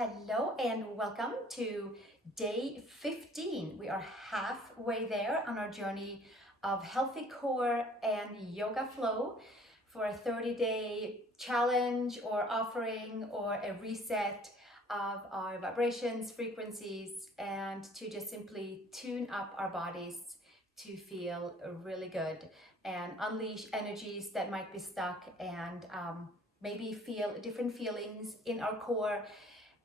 Hello and welcome to day 15. We are halfway there on our journey of healthy core and yoga flow for a 30-day challenge or offering or a reset of our vibrations, frequencies, and to just simply tune up our bodies to feel really good and unleash energies that might be stuck and maybe feel different feelings in our core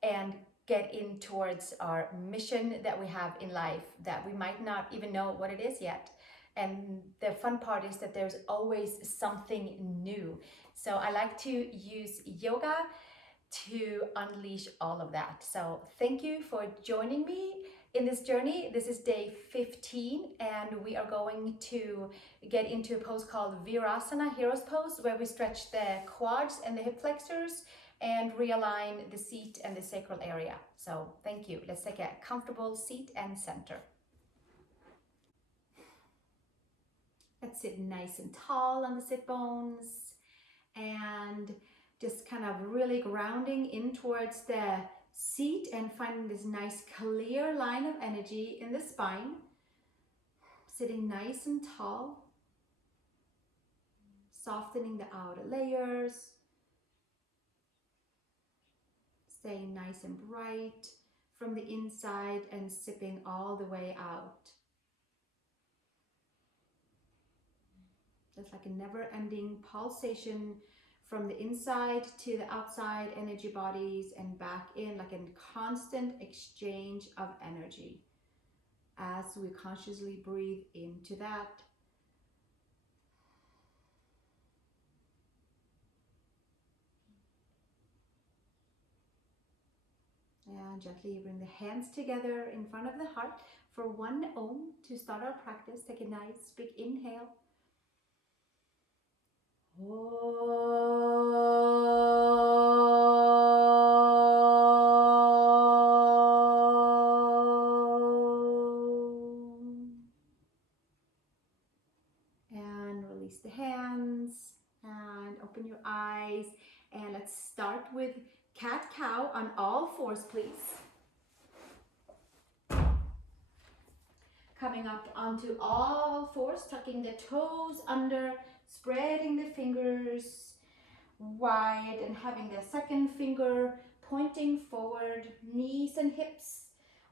and get in towards our mission that we have in life that we might not even know what it is yet. And the fun part is that there's always something new. So I like to use yoga to unleash all of that. So thank you for joining me in this journey. This is day 15 and we are going to get into a pose called Virasana Heros Pose, where we stretch the quads and the hip flexors and realign the seat and the sacral area. So thank you. Let's take a comfortable seat and center. Let's sit nice and tall on the sit bones and just kind of really grounding in towards the seat and finding this nice clear line of energy in the spine. Sitting nice and tall, softening the outer layers, staying nice and bright from the inside and sipping all the way out. Just like a never-ending pulsation from the inside to the outside energy bodies and back in, like a constant exchange of energy as we consciously breathe into that. And gently bring the hands together in front of the heart for one Om to start our practice. Take a nice big inhale. And release the hands and open your eyes. And let's start with cat-cow on all fours, please. Coming up onto all fours, tucking the toes under, spreading the fingers wide and having the second finger pointing forward. Knees and hips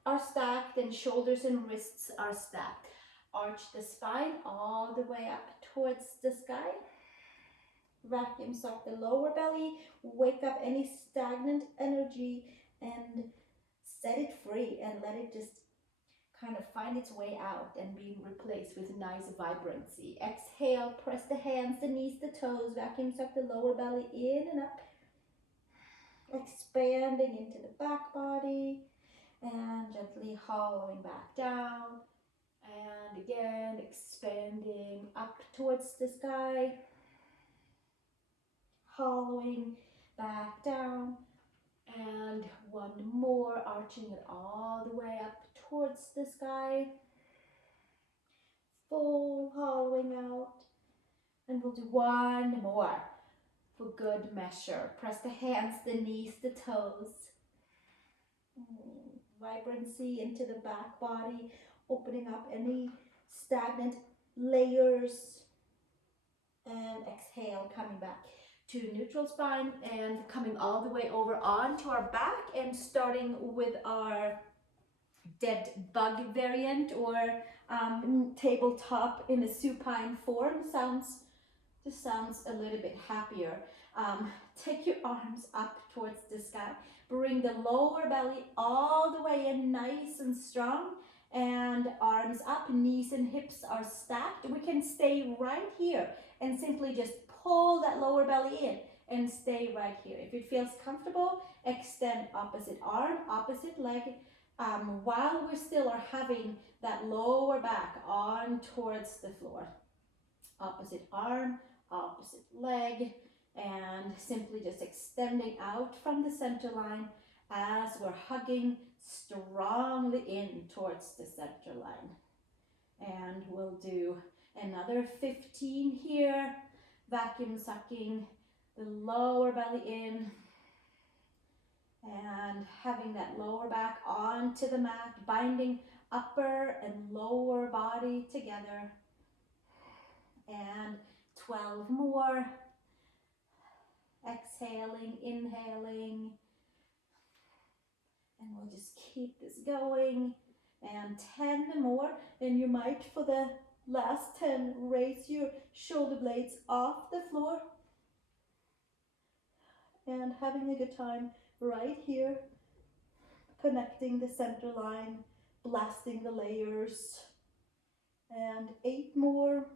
are stacked and shoulders and wrists are stacked. Arch the spine all the way up towards the sky. Vacuum suck the lower belly, wake up any stagnant energy and set it free and let it just kind of find its way out and being replaced with nice vibrancy. Exhale, press the hands, the knees, the toes, vacuum suck the lower belly in and up, expanding into the back body and gently hollowing back down, and again expanding up towards the sky, hollowing back down, and one more, arching it all the way up towards the sky, full hollowing out. And we'll do one more for good measure. Press the hands, the knees, the toes. Vibrancy into the back body, opening up any stagnant layers. And exhale, coming back to neutral spine and coming all the way over onto our back and starting with our dead bug variant or tabletop in a supine form. Just sounds a little bit happier. Take your arms up towards the sky. Bring the lower belly all the way in, nice and strong. And arms up, knees and hips are stacked. We can stay right here and simply just pull that lower belly in and stay right here. If it feels comfortable, extend opposite arm, opposite leg, while we still are having that lower back on towards the floor. Opposite arm, opposite leg, and simply just extending out from the center line as we're hugging strongly in towards the center line. And we'll do another 15 here, vacuum sucking the lower belly in and and having that lower back onto the mat, binding upper and lower body together. And 12 more. Exhaling, inhaling. And we'll just keep this going. And 10 more. And you might, for the last 10, raise your shoulder blades off the floor. And having a good time right here. Connecting the center line, blasting the layers. And 8 more.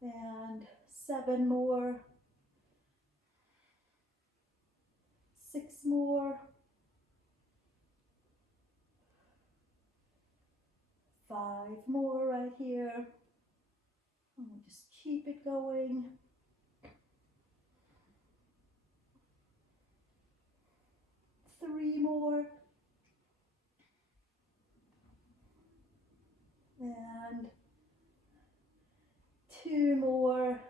And 7 more. 6 more. 5 more right here. And we'll just keep it going. 3 more. And 2 more.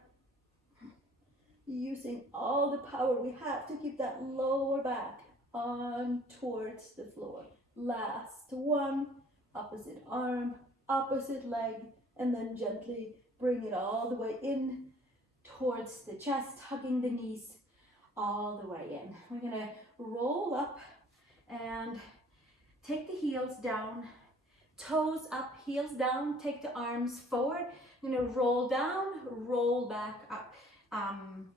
Using all the power we have to keep that lower back on towards the floor. Last one. Opposite arm, opposite leg, and then gently bring it all the way in towards the chest, hugging the knees all the way in. We're gonna roll up and take the heels down, toes up, heels down, take the arms forward. I'm gonna roll down, roll back up.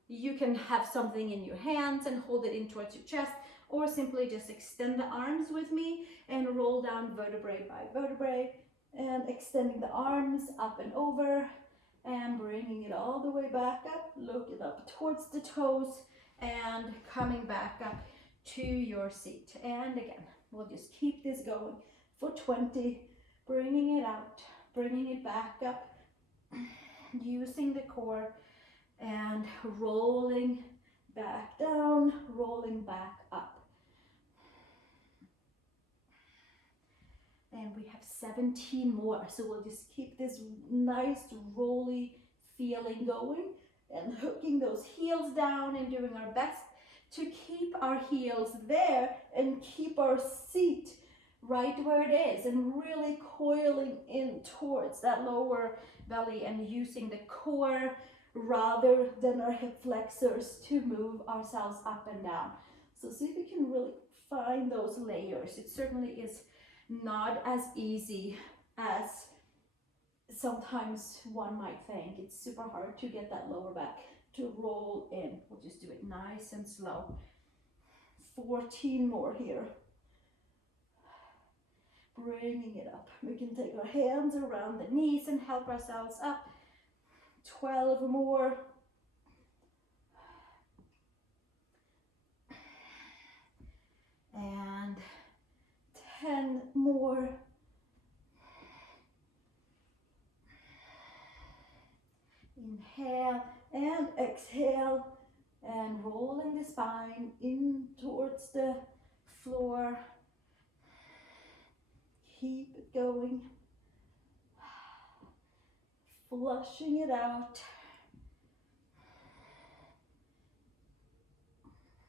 You can have something in your hands and hold it in towards your chest, or simply just extend the arms with me and roll down vertebrae by vertebrae, and extending the arms up and over and bringing it all the way back up, looking up towards the toes and coming back up to your seat. And again, we'll just keep this going for 20, bringing it out, bringing it back up, using the core and rolling back down, rolling back up. And we have 17 more, so we'll just keep this nice rolly feeling going and hooking those heels down and doing our best to keep our heels there and keep our seat right where it is, and really coiling in towards that lower belly and using the core rather than our hip flexors to move ourselves up and down. So see if we can really find those layers. It certainly is not as easy as sometimes one might think. It's super hard to get that lower back to roll in. We'll just do it nice and slow. 14 more here. Bringing it up. We can take our hands around the knees and help ourselves up. 12 more. And 10 more. Inhale and exhale, and rolling the spine in towards the floor. Keep it going. Flushing it out.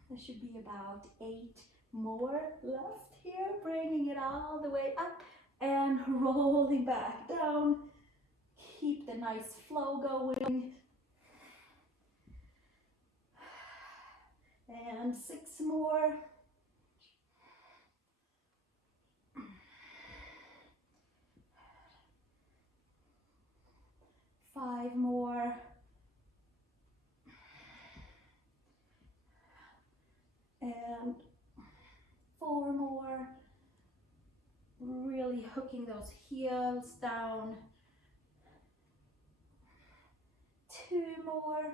There should be about 8 more left here. Bringing it all the way up and rolling back down. Keep the nice flow going. And 6 more. Five more. And 4 more. Really hooking those heels down. 2 more.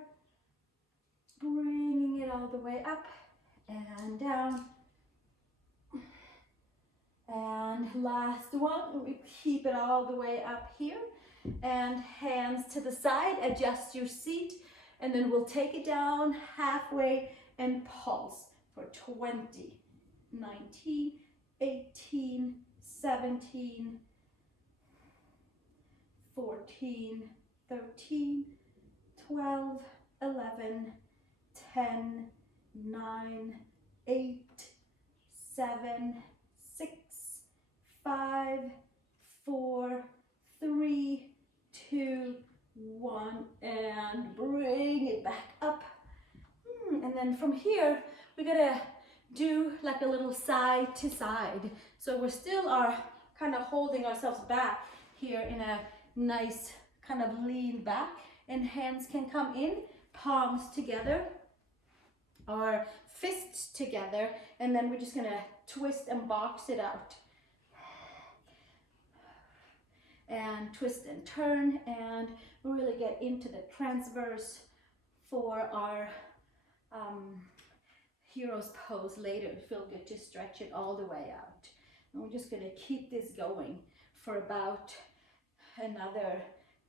Bringing it all the way up and down. And last one, we keep it all the way up here. And hands to the side, adjust your seat, and then we'll take it down halfway and pulse for 20, 19, 18, 17, 14, 13, 12, 11, 10, 9, 8, 7, 6, 5, 4, 3, 2, 1, and bring it back up. And then from here, we're gonna do like a little side to side. So we still are kind of holding ourselves back here in a nice kind of lean back, and hands can come in, palms together, or fists together, and then we're just gonna twist and box it out. And twist and turn, and really get into the transverse for our Hero's Pose later. Feel good to stretch it all the way out. And we're just gonna keep this going for about another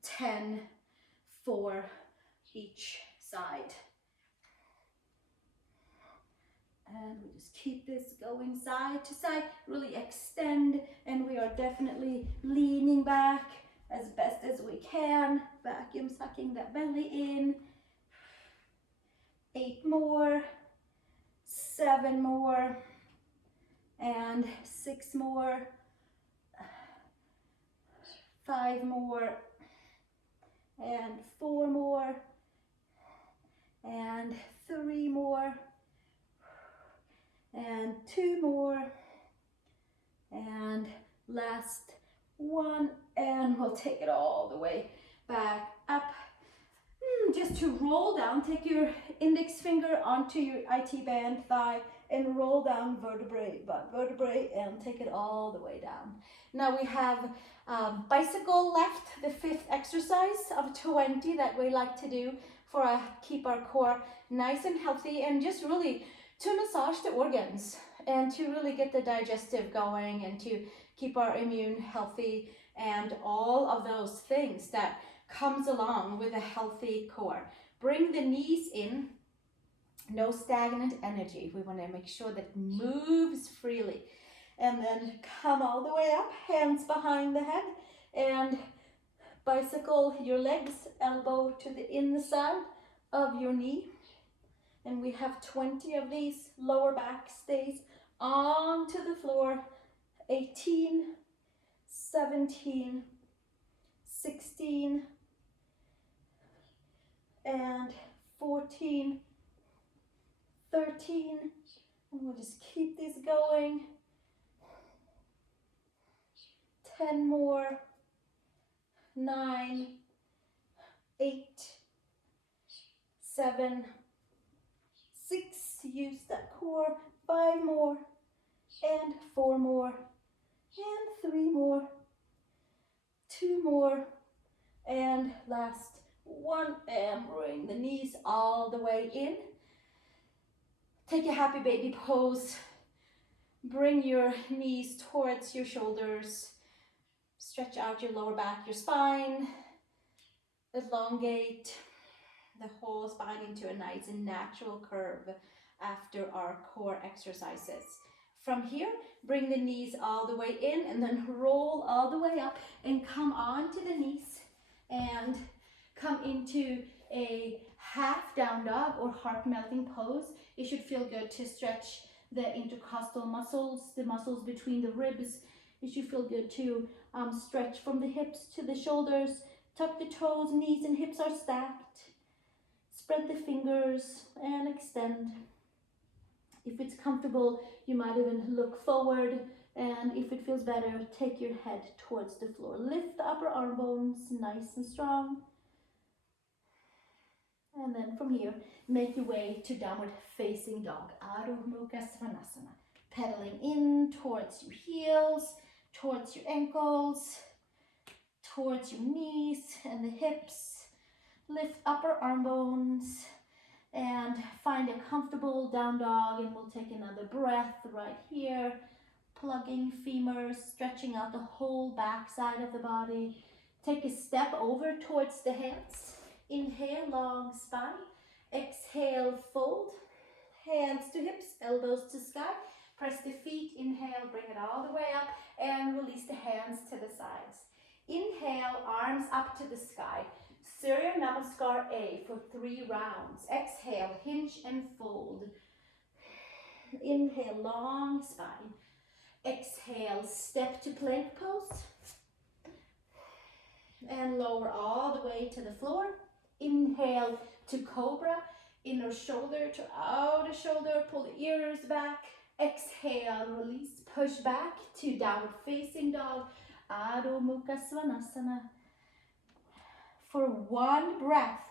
10 for each side. And we just keep this going side to side, really extend, and we are definitely leaning back as best as we can. Vacuum sucking that belly in. 8 more, 7 more, and 6 more, 5 more, and 4 more, and 3 more, and 2 more, and last one, and we'll take it all the way back up. Just to roll down, take your index finger onto your IT band thigh and roll down vertebrae by vertebrae and take it all the way down. Now we have bicycle left, the 5th exercise of 20 that we like to do for keep our core nice and healthy, and just really to massage the organs and to really get the digestive going and to keep our immune healthy and all of those things that comes along with a healthy core. Bring the knees in, no stagnant energy. We want to make sure that it moves freely. And then come all the way up, hands behind the head, and bicycle your legs, elbow to the inside of your knee. And we have 20 of these. Lower back stays onto the floor. 18, 17, 16, and 14, 13, and we'll just keep this going. 10 more, 9, 8, 7, 6, use that core, 5 more, and 4 more, and 3 more, 2 more, and last one, and bring the knees all the way in. Take a happy baby pose. Bring your knees towards your shoulders. Stretch out your lower back, your spine. Elongate the whole spine into a nice and natural curve after our core exercises. From here, bring the knees all the way in and then roll all the way up and come onto the knees and come into a half down dog or heart melting pose. It should feel good to stretch the intercostal muscles, the muscles between the ribs. It should feel good to stretch from the hips to the shoulders. Tuck the toes, knees and hips are stacked. Spread the fingers and extend. If it's comfortable, you might even look forward, and if it feels better, take your head towards the floor. Lift the upper arm bones nice and strong. And then from here, make your way to downward facing dog, Adho Mukha Svanasana. Pedaling in towards your heels, towards your ankles, towards your knees and the hips. Lift upper arm bones and find a comfortable down dog, and we'll take another breath right here. Plugging femurs, stretching out the whole back side of the body. Take a step over towards the hands. Inhale, long spine. Exhale, fold. Hands to hips, elbows to sky. Press the feet, inhale, bring it all the way up, and release the hands to the sides. Inhale, arms up to the sky. Surya Namaskar A for 3 rounds. Exhale, hinge and fold. Inhale, long spine. Exhale, step to plank pose. And lower all the way to the floor. Inhale to cobra. Inner shoulder to outer shoulder. Pull the ears back. Exhale, release, push back to downward facing dog. Adho Mukha Svanasana. For one breath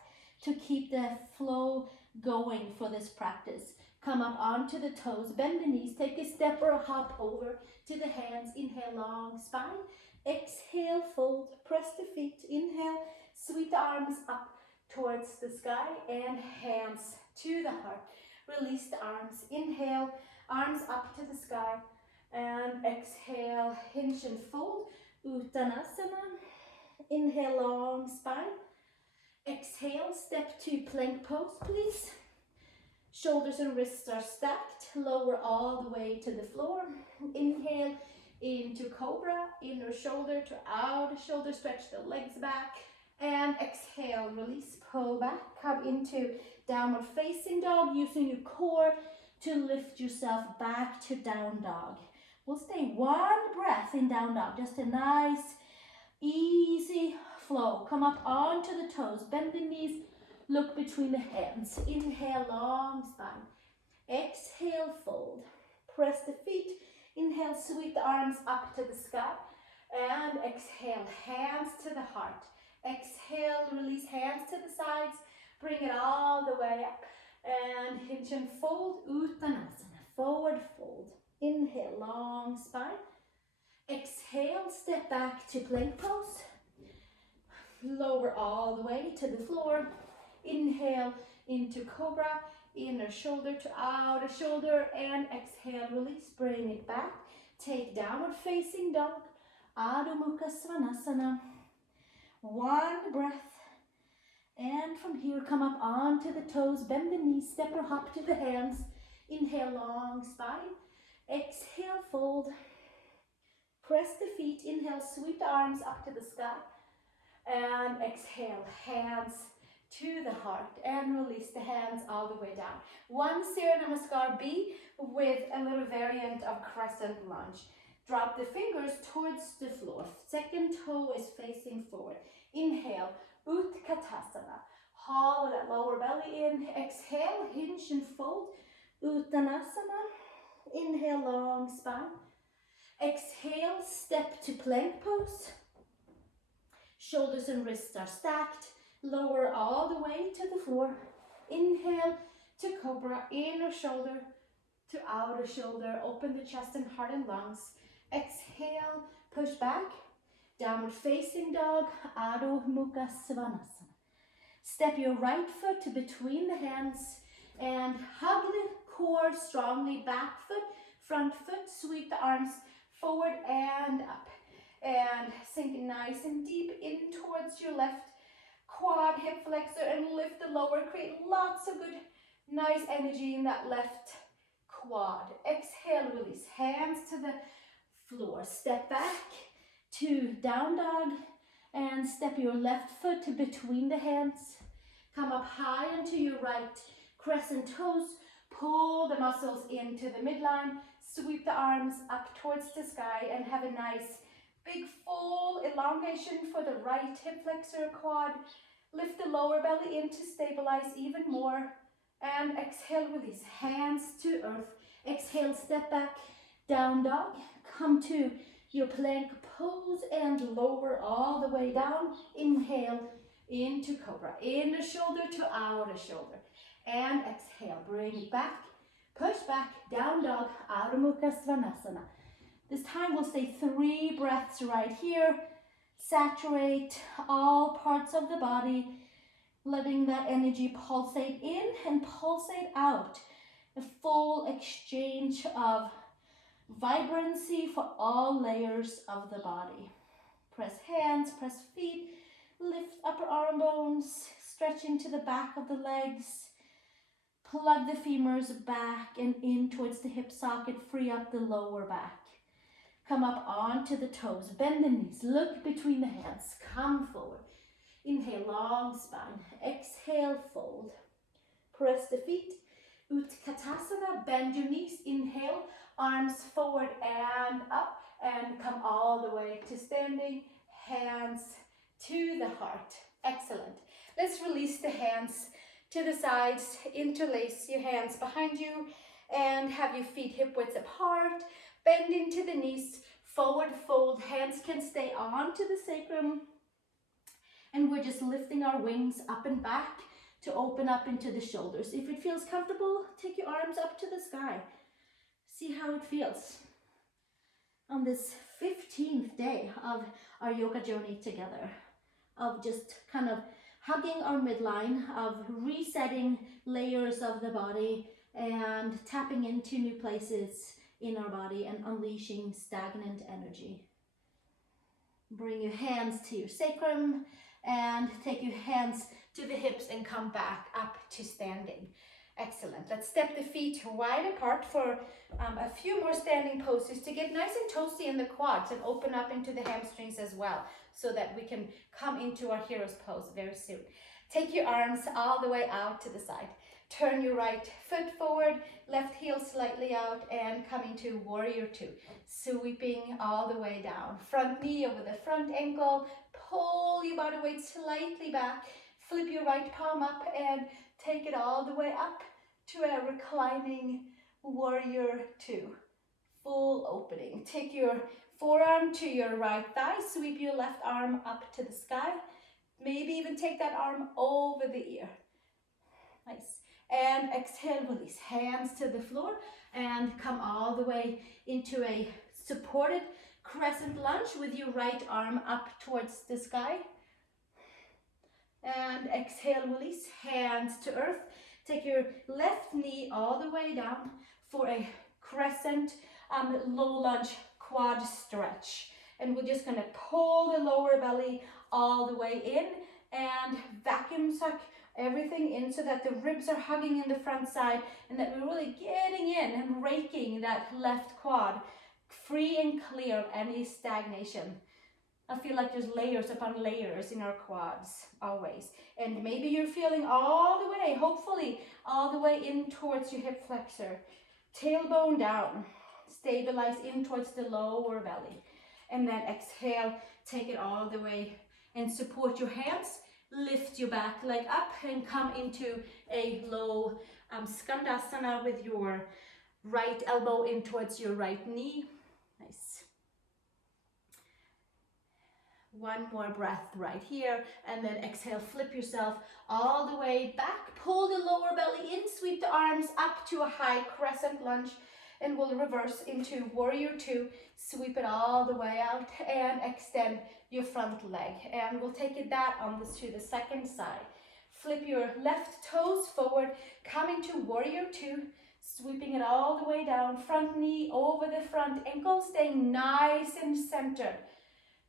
to keep the flow going for this practice. Come up onto the toes, bend the knees, take a step or a hop over to the hands. Inhale, long spine. Exhale, fold, press the feet. Inhale, sweep the arms up towards the sky and hands to the heart. Release the arms. Inhale, arms up to the sky. And exhale, hinge and fold. Uttanasana. Inhale, long spine. Exhale, step to plank pose, please. Shoulders and wrists are stacked. Lower all the way to the floor. Inhale into cobra. Inner shoulder to outer shoulder. Stretch the legs back. And exhale, release, pull back. Come into downward facing dog, using your core to lift yourself back to down dog. We'll stay one breath in down dog. Just a nice, easy flow. Come up onto the toes. Bend the knees. Look between the hands. Inhale, long spine. Exhale, fold. Press the feet. Inhale, sweep the arms up to the sky. And exhale, hands to the heart. Exhale, release hands to the sides. Bring it all the way up. And hinge and fold. Uttanasana. Forward fold. Inhale, long spine. Exhale, step back to plank pose. Lower all the way to the floor. Inhale into cobra, inner shoulder to outer shoulder, and exhale, release, bring it back. Take downward facing dog, Adho Mukha Svanasana. One breath. And from here, come up onto the toes, bend the knees, step or hop to the hands. Inhale, long spine. Exhale, fold. Press the feet. Inhale, sweep the arms up to the sky. And exhale, hands to the heart, and release the hands all the way down. One Surya Namaskar B with a little variant of crescent lunge. Drop the fingers towards the floor. Second toe is facing forward. Inhale, Utkatasana. Haul that lower belly in. Exhale, hinge and fold. Uttanasana. Inhale, long spine. Exhale, step to plank pose. Shoulders and wrists are stacked. Lower all the way to the floor. Inhale to cobra, inner shoulder to outer shoulder. Open the chest and heart and lungs. Exhale, push back. Downward facing dog, Adho Mukha Svanasana. Step your right foot between the hands and hug the core strongly. Back foot, front foot, sweep the arms forward and up. And sink nice and deep in towards your left quad, hip flexor, and lift the lower. Create lots of good, nice energy in that left quad. Exhale, release. Hands to the floor. Step back to down dog and step your left foot between the hands. Come up high into your right crescent toes. Pull the muscles into the midline. Sweep the arms up towards the sky and have a nice big full elongation for the right hip flexor quad. Lift the lower belly in to stabilize even more. And exhale, release. Hands to earth. Exhale, step back, down dog. Come to your plank pose and lower all the way down. Inhale into cobra. Inner shoulder to outer shoulder. And exhale, bring it back. Push back, down dog, Adho Mukha Svanasana. This time we'll stay 3 breaths right here. Saturate all parts of the body, letting that energy pulsate in and pulsate out. A full exchange of vibrancy for all layers of the body. Press hands, press feet, lift upper arm bones, stretch into the back of the legs. Plug the femurs back and in towards the hip socket, free up the lower back. Come up onto the toes, bend the knees, look between the hands, come forward. Inhale, long spine. Exhale, fold. Press the feet. Utkatasana, bend your knees, inhale, arms forward and up, and come all the way to standing, hands to the heart. Excellent. Let's release the hands to the sides, interlace your hands behind you, and have your feet hip width apart, bend into the knees, forward fold, hands can stay onto the sacrum, and we're just lifting our wings up and back to open up into the shoulders. If it feels comfortable, take your arms up to the sky. See how it feels on this 15th day of our yoga journey together, of just kind of hugging our midline, of resetting layers of the body and tapping into new places in our body and unleashing stagnant energy. Bring your hands to your sacrum and take your hands to the hips and come back up to standing. Excellent. Let's step the feet wide apart for a few more standing poses to get nice and toasty in the quads and open up into the hamstrings as well, so that we can come into our Hero's Pose very soon. Take your arms all the way out to the side. Turn your right foot forward, left heel slightly out, and come into Warrior Two. Sweeping all the way down. Front knee over the front ankle. Pull your body weight slightly back. Flip your right palm up and take it all the way up to a reclining Warrior Two. Full opening. Take your forearm to your right thigh. Sweep your left arm up to the sky. Maybe even take that arm over the ear. Nice. And exhale, release. Hands to the floor and come all the way into a supported crescent lunge with your right arm up towards the sky. And exhale, release. Hands to earth. Take your left knee all the way down for a crescent low lunge quad stretch. And we're just gonna pull the lower belly all the way in and vacuum suck everything in so that the ribs are hugging in the front side and that we're really getting in and raking that left quad free and clear of any stagnation. I feel like there's layers upon layers in our quads always. And maybe you're feeling all the way, hopefully, all the way in towards your hip flexor. Tailbone down. Stabilize in towards the lower belly. And then exhale, take it all the way and support your hands. Lift your back leg up and come into a low skandasana with your right elbow in towards your right knee. Nice. One more breath right here, and then exhale, flip yourself all the way back, pull the lower belly in, sweep the arms up to a high crescent lunge, and we'll reverse into Warrior Two, sweep it all the way out, and extend your front leg, and we'll take it that on to the second side. Flip your left toes forward, come into Warrior Two, sweeping it all the way down, front knee over the front ankle, staying nice and centered.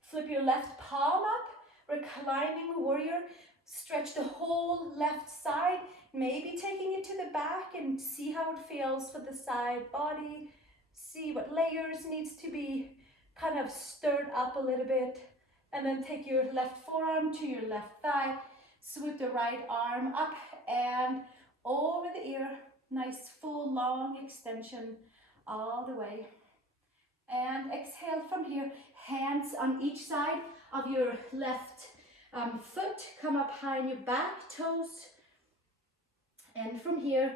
Flip your left palm up, reclining warrior, stretch the whole left side, maybe taking it to the back and see how it feels for the side body. See what layers needs to be kind of stirred up a little bit. And then take your left forearm to your left thigh, sweep the right arm up and over the ear. Nice full long extension all the way. And exhale from here, hands on each side of your left foot, come up high on your back, toes. And from here,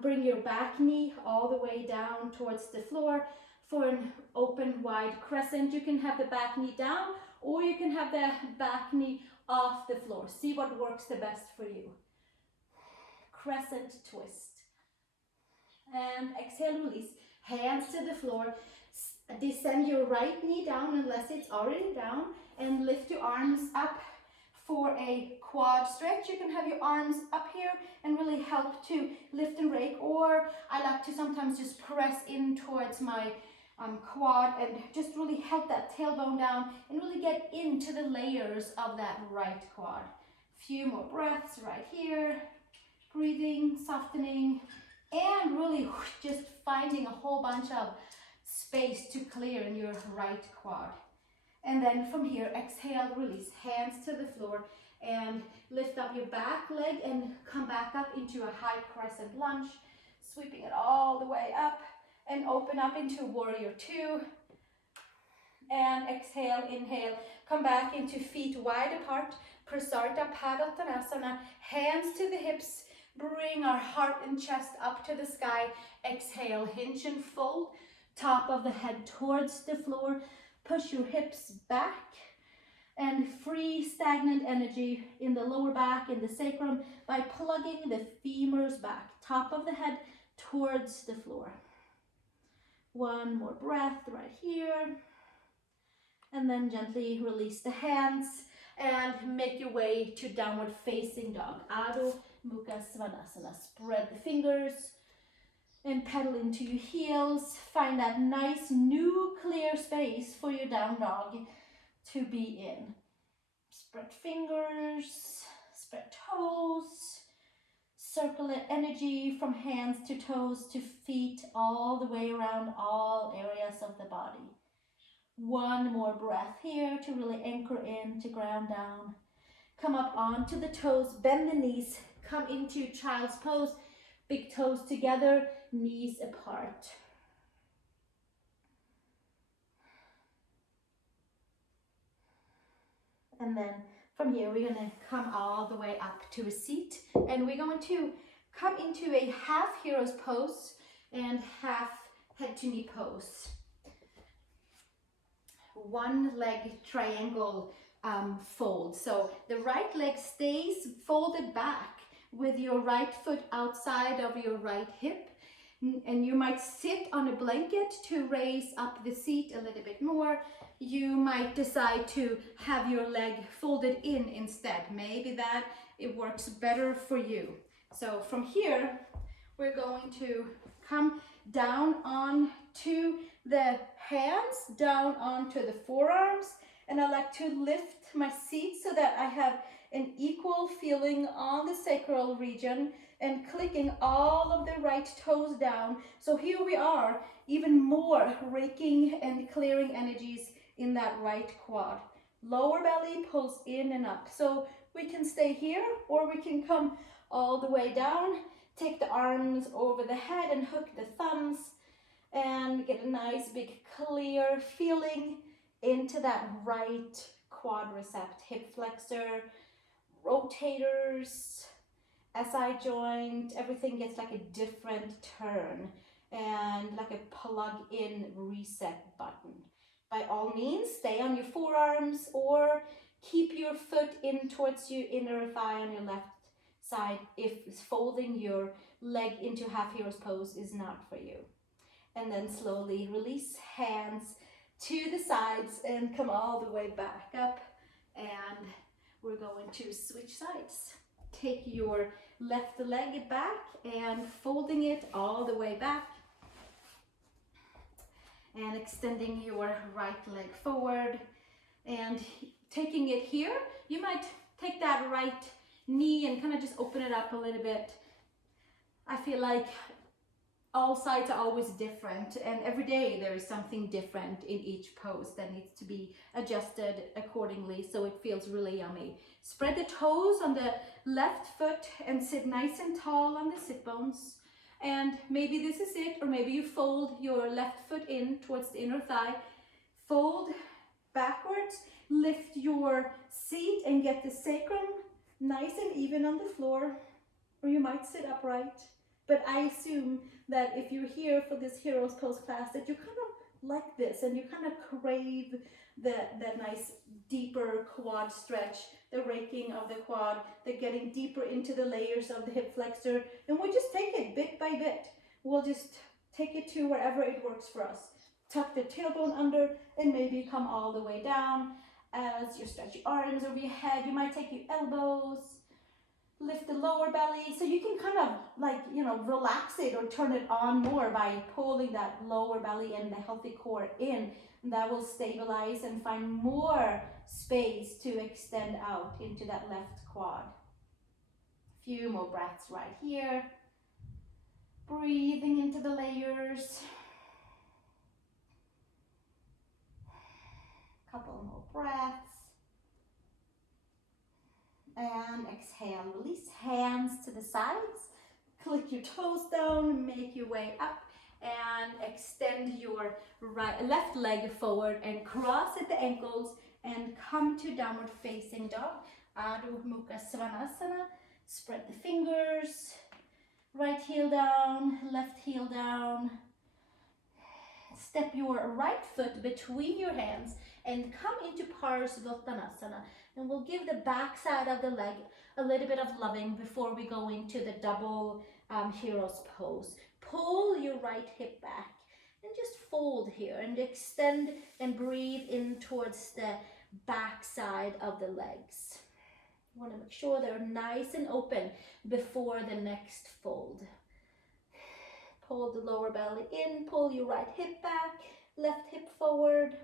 bring your back knee all the way down towards the floor for an open wide crescent. You can have the back knee down or you can have the back knee off the floor. See what works the best for you. Crescent twist. And exhale, release. Hands to the floor. Descend your right knee down unless it's already down and lift your arms up for a quad stretch. You can have your arms up here and really help to lift and rake, or I like to sometimes just press in towards my quad and just really help that tailbone down and really get into the layers of that right quad. Few more breaths right here, breathing, softening, and really just finding a whole bunch of space to clear in your right quad. And then from here, exhale, release, hands to the floor and lift up your back leg and come back up into a high crescent lunge. Sweeping it all the way up and open up into warrior two. And exhale, inhale, come back into feet wide apart, Prasarita Padottanasana, hands to the hips, bring our heart and chest up to the sky. Exhale, hinge and fold, top of the head towards the floor, push your hips back, and free stagnant energy in the lower back, in the sacrum, by plugging the femurs back, top of the head towards the floor. One more breath right here. And then gently release the hands and make your way to downward facing dog. Adho Mukha Svanasana. Spread the fingers and pedal into your heels. Find that nice new clear space for your down dog to be in. Spread fingers, spread toes. Circulate energy from hands to toes to feet all the way around all areas of the body. One more breath here to really anchor in, to ground down. Come up onto the toes, bend the knees, come into child's pose, big toes together, knees apart. And then from here, we're going to come all the way up to a seat, and we're going to come into a half hero's pose and half head to knee pose. One leg triangle fold. So the right leg stays folded back with your right foot outside of your right hip. And you might sit on a blanket to raise up the seat a little bit more. You might decide to have your leg folded in instead. Maybe that it works better for you. So from here, we're going to come down onto the hands, down onto the forearms, and I like to lift my seat so that I have an equal feeling on the sacral region and clicking all of the right toes down. So here we are, even more raking and clearing energies in that right quad. Lower belly pulls in and up. So we can stay here or we can come all the way down, take the arms over the head and hook the thumbs and get a nice big clear feeling into that right quadricep, hip flexor, rotators, SI joint, everything gets like a different turn and like a plug-in reset button. By all means, stay on your forearms or keep your foot in towards your inner thigh on your left side if folding your leg into half hero's pose is not for you. And then slowly release hands to the sides and come all the way back up. And we're going to switch sides. Take your left leg back and folding it all the way back. And extending your right leg forward. And taking it here, you might take that right knee and kind of just open it up a little bit. I feel like all sides are always different, and every day there is something different in each pose that needs to be adjusted accordingly so it feels really yummy. Spread the toes on the left foot and sit nice and tall on the sit bones. And maybe this is it, or maybe you fold your left foot in towards the inner thigh. Fold backwards, lift your seat and get the sacrum nice and even on the floor, or you might sit upright. But I assume that if you're here for this Heroes Pose class, that you kind of like this and you kind of crave that nice deeper quad stretch, the raking of the quad, the getting deeper into the layers of the hip flexor. And we'll just take it bit by bit. We'll just take it to wherever it works for us. Tuck the tailbone under and maybe come all the way down. As you stretch your arms over your head, you might take your elbows, lift the lower belly, so you can kind of like, relax it or turn it on more by pulling that lower belly and the healthy core in. That will stabilize and find more space to extend out into that left quad. A few more breaths right here. Breathing into the layers. Couple more breaths. And exhale, release hands to the sides. Click your toes down, make your way up, and extend your left leg forward and cross at the ankles and come to downward facing dog. Adho Mukha Svanasana. Spread the fingers, right heel down, left heel down. Step your right foot between your hands and come into Parsvottanasana. And we'll give the back side of the leg a little bit of loving before we go into the double hero's pose. Pull your right hip back and just fold here and extend and breathe in towards the back side of the legs. You want to make sure they're nice and open before the next fold. Pull the lower belly in, pull your right hip back, left hip forward.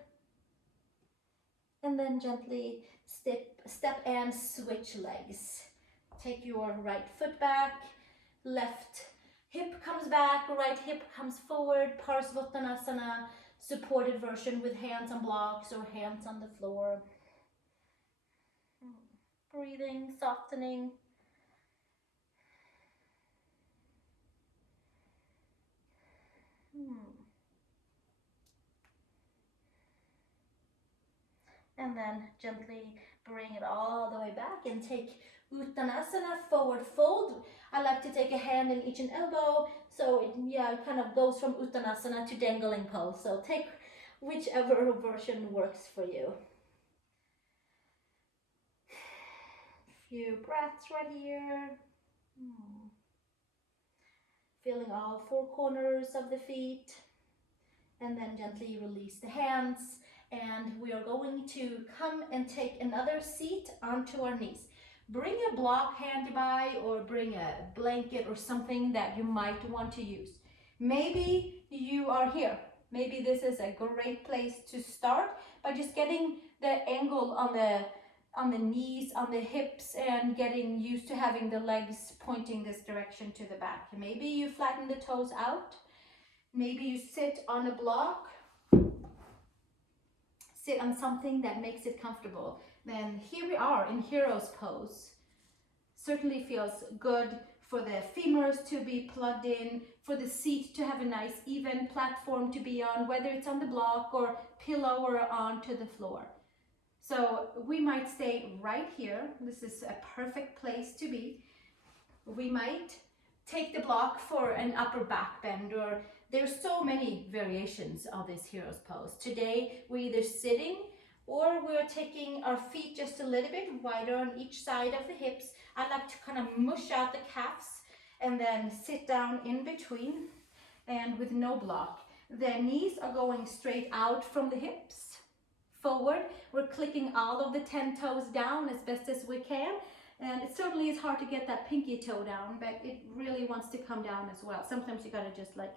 And then gently step and switch legs. Take your right foot back, left hip comes back, right hip comes forward. Parsvottanasana, supported version with hands on blocks or hands on the floor. Breathing, softening. And then gently bring it all the way back and take Uttanasana, forward fold. I like to take a hand in each and elbow, so it kind of goes from Uttanasana to dangling pose. So take whichever version works for you. Few breaths right here. Feeling all four corners of the feet. And then gently release the hands. And we are going to come and take another seat onto our knees. Bring a block handy by or bring a blanket or something that you might want to use. Maybe you are here. Maybe this is a great place to start by just getting the angle on the knees, on the hips, and getting used to having the legs pointing this direction to the back. Maybe you flatten the toes out. Maybe you sit on a block. Sit on something that makes it comfortable. Then here we are in Hero's Pose. Certainly feels good for the femurs to be plugged in, for the seat to have a nice even platform to be on, whether it's on the block or pillow or onto the floor. So we might stay right here. This is a perfect place to be. We might take the block for an upper back bend, or there's so many variations of this Hero's Pose. Today we're either sitting or we're taking our feet just a little bit wider on each side of the hips. I like to kind of mush out the calves and then sit down in between and with no block. The knees are going straight out from the hips, forward. We're clicking all of the 10 toes down as best as we can. And it certainly is hard to get that pinky toe down, but it really wants to come down as well. Sometimes you gotta just like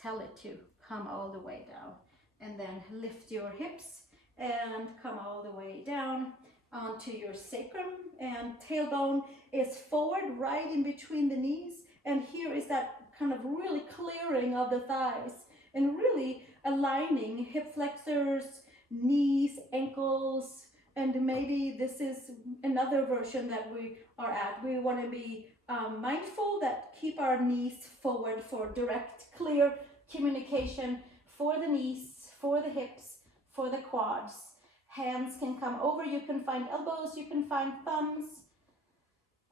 tell it to come all the way down. And then lift your hips and come all the way down onto your sacrum. And tailbone is forward, right in between the knees. And here is that kind of really clearing of the thighs and really aligning hip flexors, knees, ankles. And maybe this is another version that we are at. We want to be mindful that keep our knees forward for direct, clear communication for the knees, for the hips, for the quads. Hands can come over. You can find elbows. You can find thumbs.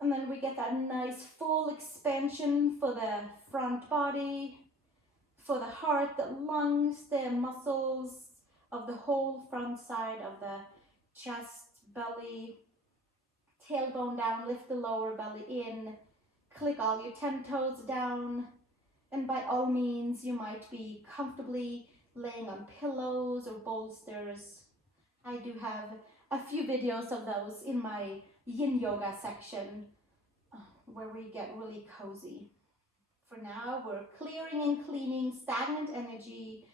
And then we get that nice full expansion for the front body, for the heart, the lungs, the muscles of the whole front side of the chest, belly, tailbone down, lift the lower belly in, click all your 10 toes down, and by all means you might be comfortably laying on pillows or bolsters. I do have a few videos of those in my yin yoga section where we get really cozy. For now, we're clearing and cleaning stagnant energy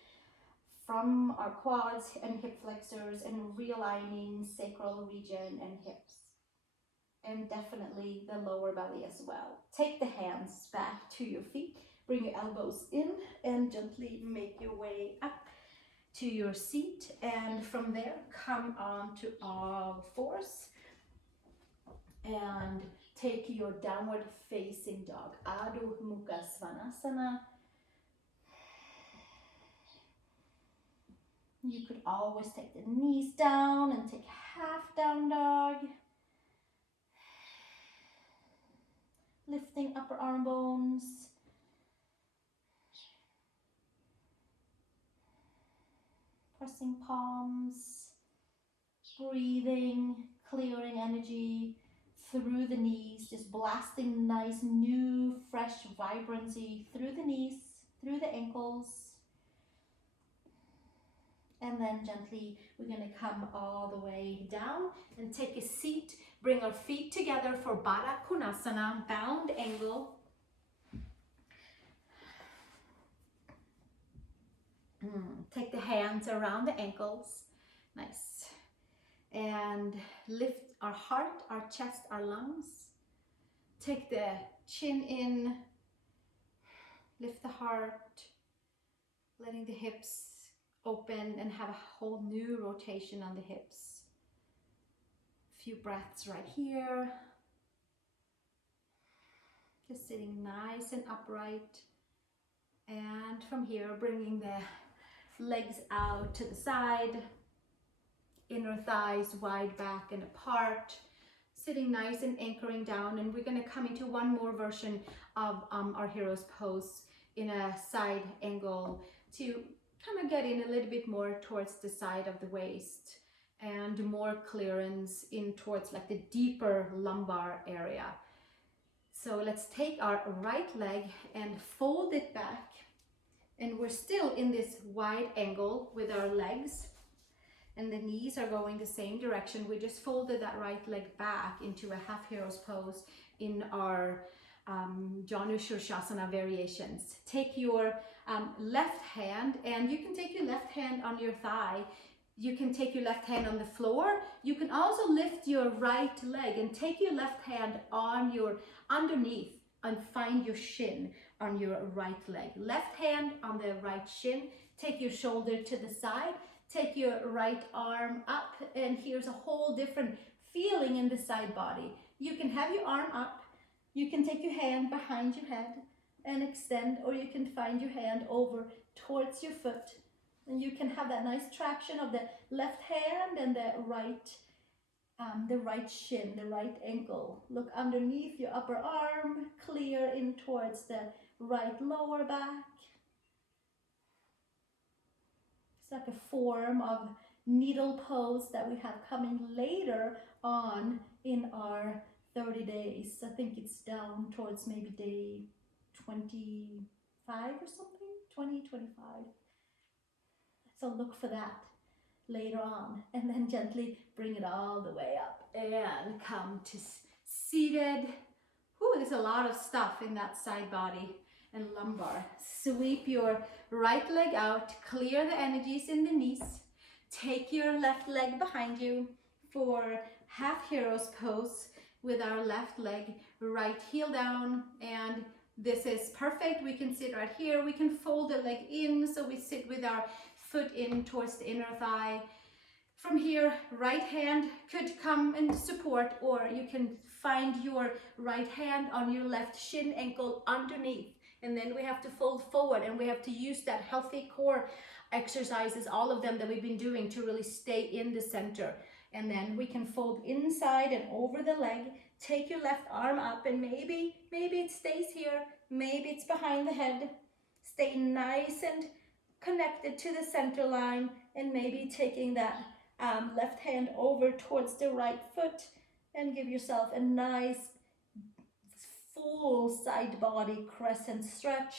from our quads and hip flexors and realigning sacral region and hips. And definitely the lower belly as well. Take the hands back to your feet. Bring your elbows in and gently make your way up to your seat. And from there, come on to all fours. And take your downward facing dog, Adho Mukha Svanasana. You could always take the knees down and take half down dog. Lifting upper arm bones. Pressing palms. Breathing, clearing energy through the knees, just blasting nice, new, fresh vibrancy through the knees, through the ankles. And then gently, we're going to come all the way down and take a seat. Bring our feet together for Baddha Konasana, bound angle. Take the hands around the ankles. Nice. And lift our heart, our chest, our lungs. Take the chin in. Lift the heart. Letting the hips open and have a whole new rotation on the hips. A few breaths right here. Just sitting nice and upright. And from here, bringing the legs out to the side. Inner thighs wide back and apart. Sitting nice and anchoring down. And we're going to come into one more version of our Hero's Pose in a side angle to kind of get in a little bit more towards the side of the waist and more clearance in towards like the deeper lumbar area. So let's take our right leg and fold it back, and we're still in this wide angle with our legs, and the knees are going the same direction. We just folded that right leg back into a half Hero's Pose in our Janu Shirshasana variations. Take your left hand, and you can take your left hand on your thigh. You can take your left hand on the floor. You can also lift your right leg and take your left hand on your underneath and find your shin on your right leg. Left hand on the right shin. Take your shoulder to the side. Take your right arm up, and here's a whole different feeling in the side body. You can have your arm up. You can take your hand behind your head and extend, or you can find your hand over towards your foot. And you can have that nice traction of the left hand and the right shin, the right ankle. Look underneath your upper arm, clear in towards the right lower back. It's like a form of needle pose that we have coming later on in our 30 days. I think it's down towards maybe day 25 or something, 20, 25. So look for that later on, and then gently bring it all the way up and come to seated. Whew, there's a lot of stuff in that side body and lumbar. Sweep your right leg out, clear the energies in the knees. Take your left leg behind you for half Hero's Pose with our left leg, right heel down, and this is perfect. We can sit right here. We can fold the leg in, so we sit with our foot in towards the inner thigh. From here, right hand could come and support, or you can find your right hand on your left shin ankle underneath. And then we have to fold forward, and we have to use that healthy core exercises, all of them that we've been doing, to really stay in the center. And then we can fold inside and over the leg. Take your left arm up, and maybe it stays here, maybe it's behind the head. Stay nice and connected to the center line, and maybe taking that left hand over towards the right foot, and give yourself a nice full side body crescent stretch,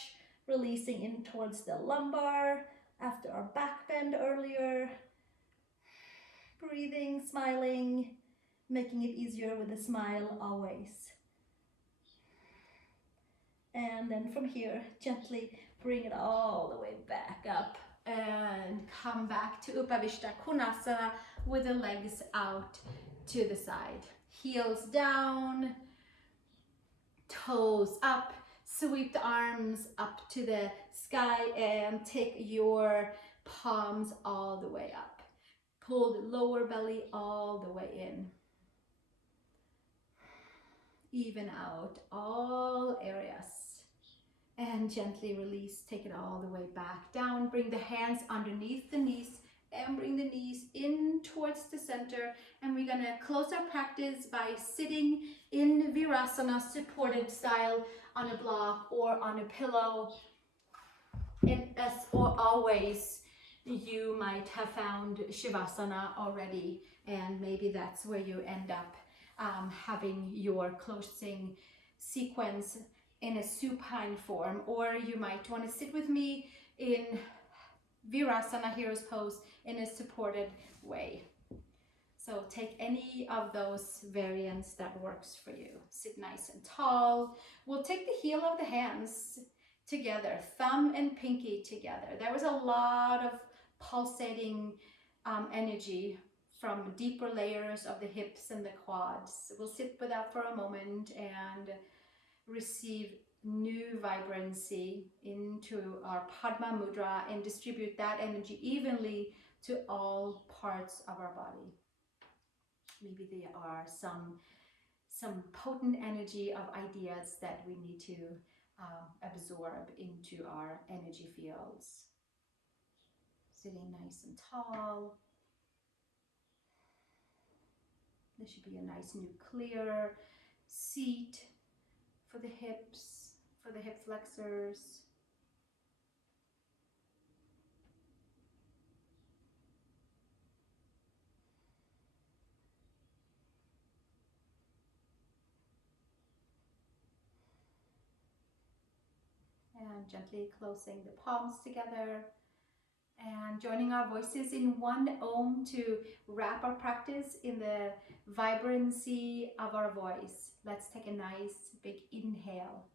releasing in towards the lumbar after our back bend earlier. Breathing, smiling, making it easier with a smile always. And then from here, gently bring it all the way back up and come back to Upavishta Konasana with the legs out to the side. Heels down, toes up, sweep the arms up to the sky and take your palms all the way up. Pull the lower belly all the way in. even out all areas. And gently release, take it all the way back down. Bring the hands underneath the knees and bring the knees in towards the center. And we're gonna close our practice by sitting in Virasana supported style on a block or on a pillow. And as always, you might have found Shavasana already, and maybe that's where you end up having your closing sequence in a supine form, or you might want to sit with me in Virasana Heros Pose in a supported way. So take any of those variants that works for you. Sit nice and tall. We'll take the heel of the hands together, thumb and pinky together. There was a lot of pulsating energy from deeper layers of the hips and the quads. We'll sit with that for a moment and receive new vibrancy into our Padma Mudra and distribute that energy evenly to all parts of our body. Maybe there are some potent energy of ideas that we need to absorb into our energy fields. Sitting nice and tall. There should be a nice new clear seat for the hips, for the hip flexors. And gently closing the palms together and joining our voices in one Om to wrap our practice in the vibrancy of our voice. Let's take a nice big inhale.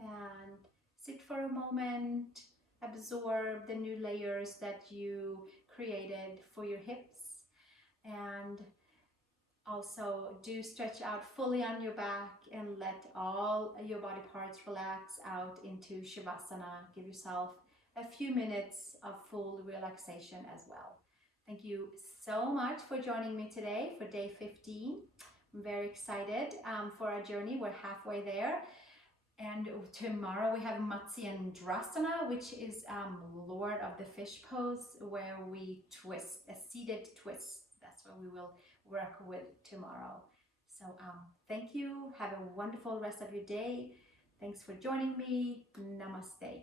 And sit for a moment, absorb the new layers that you created for your hips, and also do stretch out fully on your back and let all your body parts relax out into Shavasana. Give yourself a few minutes of full relaxation as well. Thank you so much for joining me today for day 15. I'm very excited for our journey. We're halfway there. And tomorrow we have Matsyendrasana, which is Lord of the Fish pose, where we twist, a seated twist. That's what we will work with tomorrow. So thank you. Have a wonderful rest of your day. Thanks for joining me. Namaste.